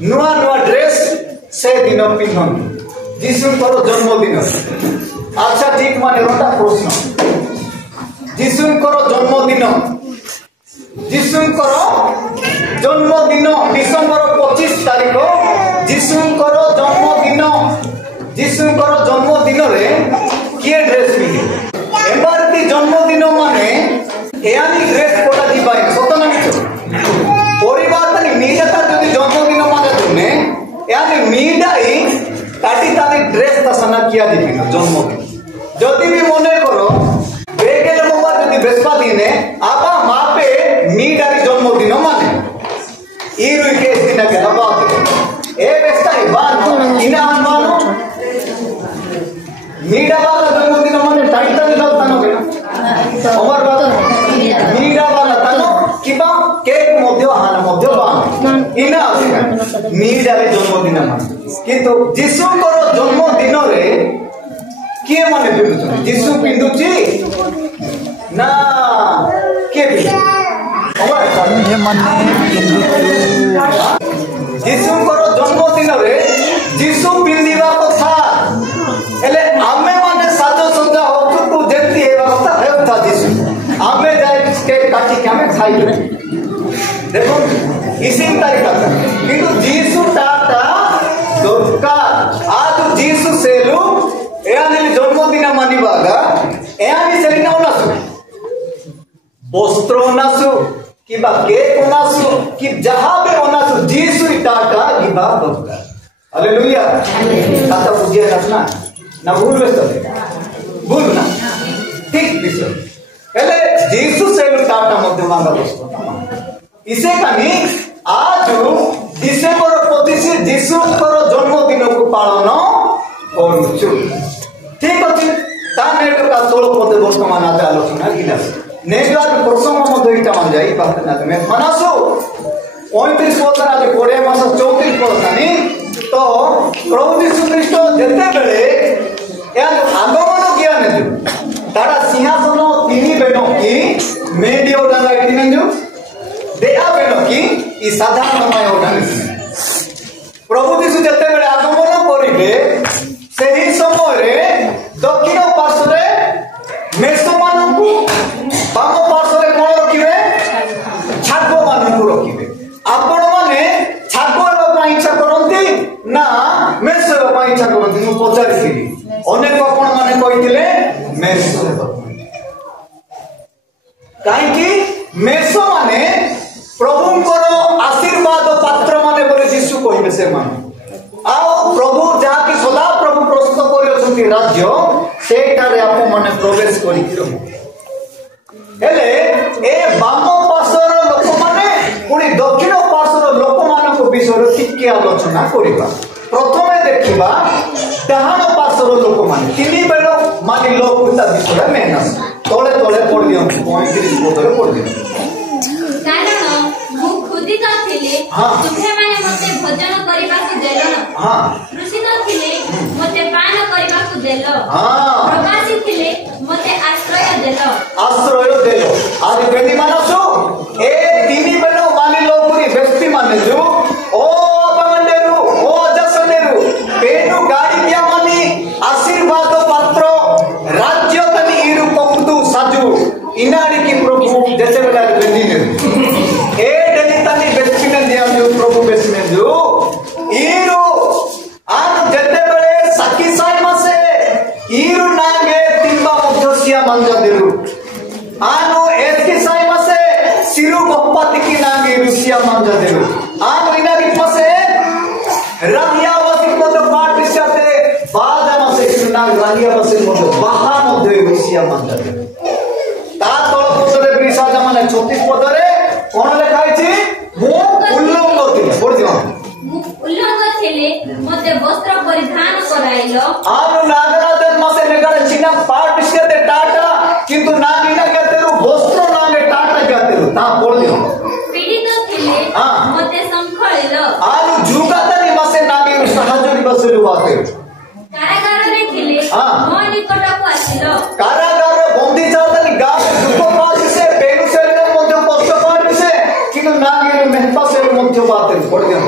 नुआ नुआ ड्रेस से दिन पिंधन जीशुंकर जन्मदिन। अच्छा ठीक माने रोटा प्रश्न जीशुंकर जन्मदिन डिसेम्बर 25 तारिख जीशुंकर जन्मदिन रे किए ड्रेस पिंधे एमआरटी जन्मदिन माने एयानी ड्रेस कोटा दिबाय सत ना मिछ परिवार तनी मीडा जदि जन्मदिन माने तुने यानी मीडा ही काटी तानी ड्रेस ता सना किया दिबिन जन्मदिन जदि भी मने करो बेगेल मोबा जदि बेस्पा दिने आपा मापे मीडा री जन्मदिन माने इरु के दिन के बात ए बेस्ता ही बान इना मानो मीडा वाला जन्मदिन माने टाइटल लगता न केना अमर बात मीडा वाला तनो किबा केक मध्य हाना मध्य बान इना आसे मीडा रे जन्मदिन माने किंतु जीशुंकर जन्मदिन रे किए माने पिंदुछ जीशु पिंदुची ना के अमर ये माने जीशुंकर जन्मदिन रे जीशु पिंदिबा कथा एले आमे माने साजो सज्जा होतु तू जेती हेबा कथा हेउता जीशु आमे जाय केक काटी के हमें खाई देखो इसी तरीका किंतु जीशु टाटा दोका आज जीशु सेलु एयानी जन्मदिन मानिबागा एयानी सेलिना उनासु वस्त्र उनासु किबा केक उनासु कि जहां पे उनासु जीशु टाटा किबा दोका हालेलुया कथा बुझे रखना ना भूल भूल ना ठीक विषय पहले जीसु सेलु टाटा मध्य मांगा वस्तु इसे कनी आज डिसेम्बर 25 जीशुंकर जन्मदिन को पालन करूछु ठीक अछि ताने का 16 पद वर्तमान आज आलोचना किला नेगलार प्रसंग मध्य इटा मान जाई बात ना में मनासो 35 पद आज कोड़े मास 34 पद तानी तो प्रभु यीशु ख्रीष्ट जेते बेले या आगमन किया ने तारा सिंहासन तिनी बेनो की मेडियो डाला इटिने जो देया बेनो की ई साधारण माय ओडानी प्रभु यीशु जेते बेले आगमन करिबे सेही समय रे दक्षिण पार्श्व रे मेसो मानकु बाम पार्श्व रे कोन रखिबे छागो मानकु रखिबे आपण माने छागो हेबा इच्छा करंती ना मेसो हेबा इच्छा करंती मु पचारिसिली अनेक आपण माने कहिथिले मेसो हेबा काहे कि मेसो माने प्रभुंकर आशीर्वाद पात्र माने बोले यीशु कहिबे से माने आओ प्रभु जहा कि सदा प्रभु प्रस्तुत करि अछंती राज्य सेटारे आपण माने प्रवेश करि हेले ए बाम पार्श्वर लोक माने पुनी दक्षिण पार्श्वर लोक मानक विषय टिके आलोचना करिबा प्रथमे देखिबा डाहाण पार्श्वर लोक माने तिनी बेलो माने लोक उता विषय मेनस तोले तोले पड़ दियो 35 पदरे पड़ दियो कारण मु खुदित थिले तुमे माने मते भोजन करिबा को देलो हां कृषित थिले मते पान करिबा को देलो हां प्रवासी थिले मते आश्रय देलो आज बेनी मानसु ए तिनी बेलो माने लोपुरी व्यक्ति माने जो ओ अपमंडेरु ओ जसनेरु पेनु गाड़ी क्या मानी आशीर्वाद पात्र राज्य तनी इरु कोंतु साजु इनाडी की प्रभु जैसे बेला बेनी ने ए डेली तनी व्यक्ति ने दिया जो प्रभु व्यक्ति ने जो इरु आन जते बेले साकी साई मासे इरु नागे तिम्बा मध्यसिया मंजा देरु आनो एसकी साई मासे सिरु बप्पाति की नागे रुसिया मंजा देरु आनो इनाडी मासे राहिया वासी मद पाटिसते बादा मासे किना राहिया मासे मद बाहा मध्य रुसिया मंजा देरु ता तळ पदरे ब्रिसा जमाने 36 पदरे कोन लेखाई छी मु उल्लंघ थिले पढ दियो मु उल्लंघ थिले मते वस्त्र परिधान कराइलो आनु नागराजन मासे नेगळे चिना पाटिसते टाटा किंतु नागिना केतेरु वस्त्र नागे टाटा केतेरु ता पढ दियो पीडित थिले मते संखळिलो आनु जुगातनी मासे नागे सहाजनी बसलु बाते कारागार रे थिले मो निकट को आसिलो कारागार बंदी जातनी गास दुख पासिसे बेनुसेले मध्य कष्ट पासिसे किंतु नागे मेहपासे मध्य बाते पढ दियो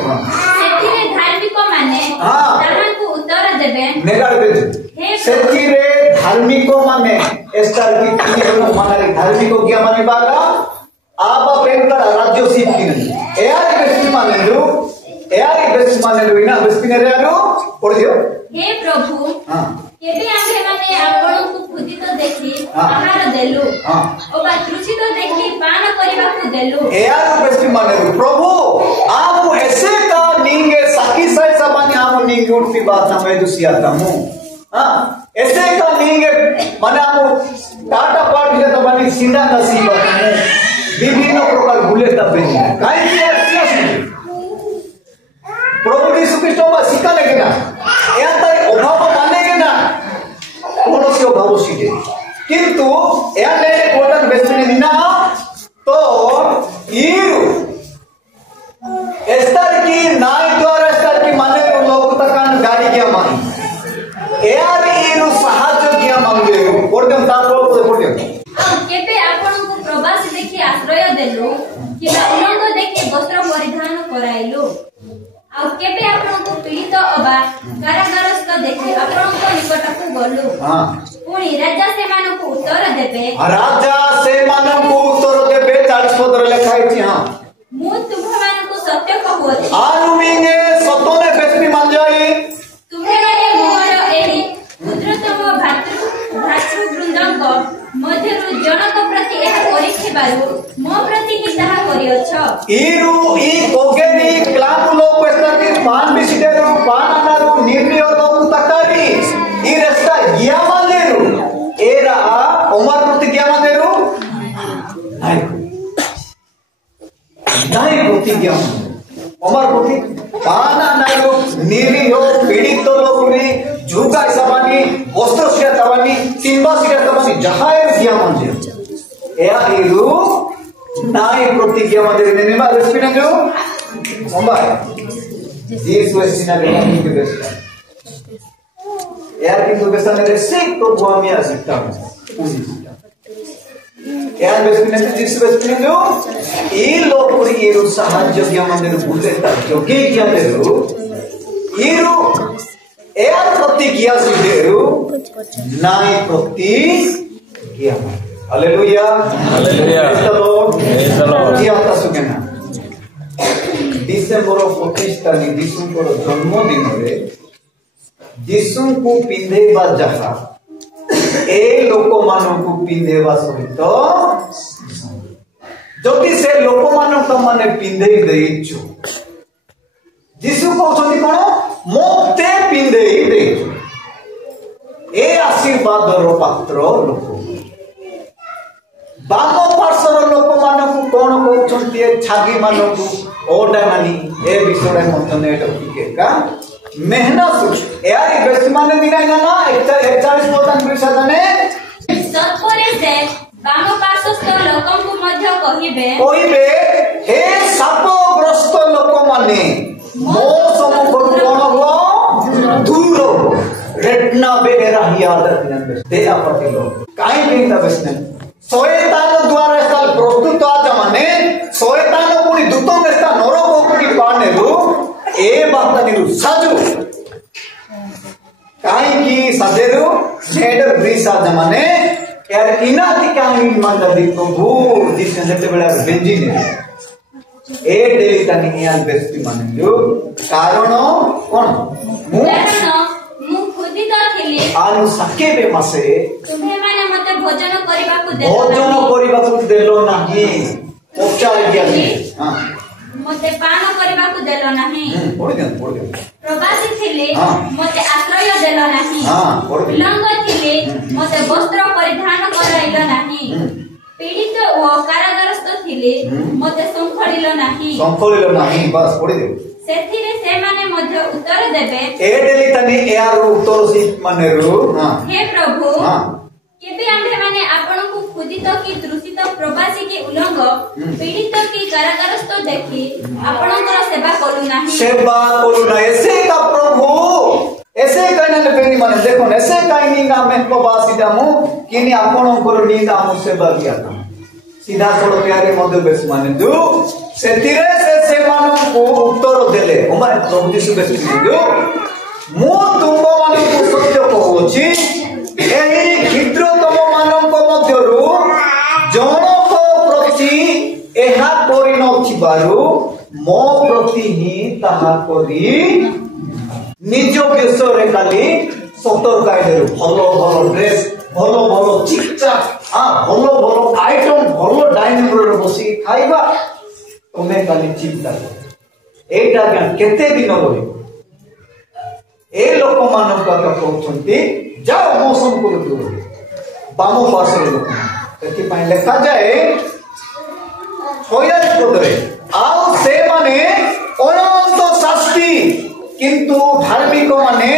नेगाड़ बेजु सेतिरे धार्मिको माने एस्टार की किनो माने धार्मिको क्या माने बागा आबा बेंका राज्य सीट किने एआर बेस्ट माने लो इना बेस्ट ने रेलो पढ़ दियो हे प्रभु हां केबे आंगे माने आपण को खुदी तो देखी आहार देलु ओबा तृषि तो देखी पान करबा को देलु एआर बेस्ट माने लो प्रभु आप ऐसे का निंगे साकी साई सबनी आप निंगे उठती बात ना मैं दुसिया तमु हां ऐसे का निंगे माने आप टाटा पार्टी तो बनी सीधा नसीब तमु विभिन्न प्रकार भूले तबे काई प्रभु यीशु ख्रीष्ट बा शिका लेके ना या ताई अभाव मानेगे ना कोनोसी अभाव शिके किंतु या लेले कोटन बेसने दिना तो ईरु एस्तर की नाय द्वारा एस्तर की माने लोग तकान गाड़ी किया मानी यार ईरु सहाय्य किया मांगे कोडम तापो कोडम केबे आपण को प्रवासी देखि आश्रय देलु कि उलंग देखि वस्त्र परिधान कराइलु आ केबे आपण को पीड़ित अबा कारागारस्थ देखि आपण को निकट को गलु हां पुनी राजा से मानो को उत्तर देबे 40 पद लिखाई छी हां मु तुम मानो को सत्य कहू आनुमिने सतोने बेस्ती मान जाई तुम्हे माने मोर एही पुत्रतम भातृ वृंदंग मध्यरु जनक प्रति एहा करिथिबारु मो प्रति कि ताहा करियछ ईरु ई कोगेनी क्लाकु लोक पेस्ताकी पान बिसिटेरु पान अनारु निर्णय लोक तकारी ई रस्ता गिया मानेरु एरा उमर प्रति गिया मानेरु नहीं प्रति गिया उमर प्रति पान अनारु निर्णय पीड़ित लोकनी जुगा सबानी वस्त्र से तबानी तिंबा से तबानी जहाए गिया माने एया ईरु नाई प्रतिज्ञा मंदिर ने निमा रेस्पिने जो मोबाइल दिस वेस्टिना लेनी के बेस्ट यार किंतु बेस्टा ने से तो बुआमिया सिक्ता यार वेस्टिने दिस वेस्टिने जो ई लोग पूरी ईरु सहाय्य ज्ञा मंदिर भूले ता जो के क्या देरो ईरु यार प्रतिज्ञा सिदेरो नाई प्रतिज्ञा hallelujah hallelujah praise the Lord ये आता सुकेना डिसेंबर 25 तारिख यीशुଙ୍କର ଜନ୍ମଦିନରେ ଯୀଶୁଙ୍କୁ ପିନ୍ଧେଇବା ଯାହା ଏ ଲୋକମାନଙ୍କୁ ପିନ୍ଧେଇବା ସହିତ ଯଦି ସେ ଲୋକମାନଙ୍କୁ ମାନେ ପିନ୍ଧେଇ ଦେଇଛୁ ଯୀଶୁ କହୁଛନ୍ତି କଣ ମୋତେ ପିନ୍ଧେଇ ଦେଇଛୁ ଏ ଆଶୀର୍ବାଦର ପାତ୍ର ଲୋକ बाम पार्श्वर लोक मानकु कोन कहउछन्ती छागी मानकु ओडा मानी ए विषय मत ने टॉपिक का मेहनत यार बेस्ट माने दिना ना 41% विषय ने सत्परे से बाम पार्श्वस्थ लोकंकु मध्य कहिबे हे सापग्रस्त लोक माने मो सम्मुखरु कोन हो दूर रेटना बेरा हियाद देया पतिलो काई केंता बेस्ट शैतान द्वारा स्थल प्रस्तुत आजा माने शैतान पुनी दूतों के स्थान नरक पुनी पानेरु ए बातनिरु साजु काई की साजेरु नेडर ब्रिस आजा माने यार इनाति काई मन दी प्रभु दिस जते बेला बेंजिने ए डेली तनी यार बेस्ती माने जो कारण कोन मु खुदित थिले आनु सके बे मासे तुम्हे माने मते भोजन करिबा को देलो नाही उपचार किया हां मते पान करिबा को देलो नाही पढ़ दे प्रवासी थिले मते आश्रय देलो नाही हां लंग थिले मते वस्त्र परिधान कराइलो नाही पीड़ित ओ कारागारस्थ थिले मते संखळिलो नाही बस पढ़ दे सेथिरे से माने मध्य उत्तर देबे ए डेली तनी यार उत्तर सी मानेरु हां हे प्रभु हां केबे आम्हे माने आपण को खुदित की तृषित प्रवासी के उलंग पीड़ित की कारागारस्थ देखि आपणकर सेवा करू नाही ऐसे का प्रभु ऐसे कहने पेनी माने देखो ऐसे काई ना मैं प्रवासी दामु किनी आपणकर नींद आमु सेवा किया था सीधा थोड़ा प्यारे मध्य बेस माने दु सेतिरे से मानो को उत्तर देले हमारे प्रभु यीशु बेस जो मु तुम मानक सत्य कहूची एही क्षुद्रतम मानक मध्यरु जनक प्रति एहा करि नथिबारु मो प्रति ही ताहा करी निज विषय खाली सतर्क आइले भलो भलो ड्रेस भलो भलो चिकचाक भलो भलो आइटम भलो डाइनिंग टेबल बसी खाइबा तुम्हें खाली चिंता एटा केते दिन रही ए लोक मान कहते जाओ मौसम को दूर बाम पार्श्व लोक से लिखा जाए 46 पदरे आओ से माने अनंत शास्ति किंतु धार्मिक माने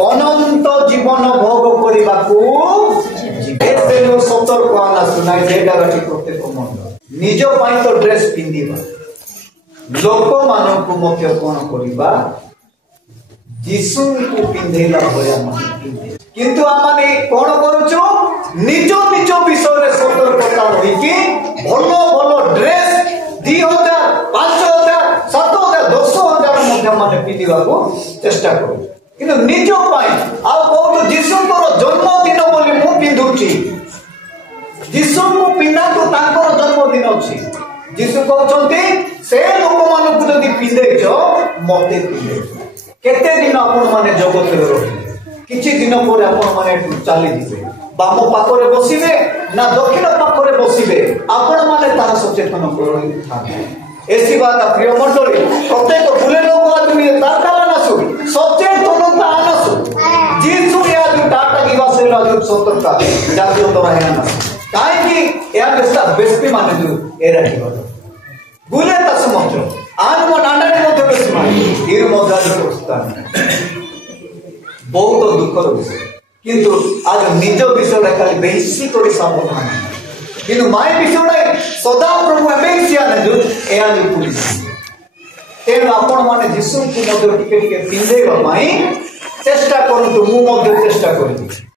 अनंत जीवन भोग करने को सतर्क आना सुनाई प्रत्येक मंडल निज तो ड्रेस पिंधिबा लोक मान को मध्य कौन करबा जीसु को पिंधेला भया पिंधे किंतु आमाने कौन करूचो निज निज विषय सतर्कता रही भलो भलो ड्रेस 2000 5000 7000 10,000 मध्य माने पिंधिबा को चेष्टा करू किंतु निज पाई आ कहू जीसुଙ୍କର जन्मदिन बोली मु पिंधुची जीसु को पिंधा तो तांकर जन्मदिन अछि जीसु कहउछन्ती से लोक मानकु जदी पिंधेछो मते पिंधेछो केते दिन आपण माने जगत रे रही किछि दिन पर आपण माने चली दिबे बाम पाखरे बसिबे ना दक्षिण पाखरे बसिबे आपण माने तार सचेतन करै थाने एसी बात प्रिय मंडली प्रत्येक भूले लोक आदमी तार काला नसु सचेतनता आनसु जीसु या जो टाटा गिवासेला जो सतर्कता जागरूक रहना ना काहे कि या बेस्ता बेस्ती माने जो एरा किबो भूले तस मत आन म नांडानी मते बेस्ती माने हीर मजाज प्रस्थान बहुत दुखर विषय किंतु आज निज विषय खाली बेसी करी सावधान किंतु माय विषय सदा प्रभु अपेक्षा ने जो एया जो पुलिस तेन आपण माने जीसु को मते टिके टिके पिंधेबा माई चेष्टा करतु मु मते चेष्टा करी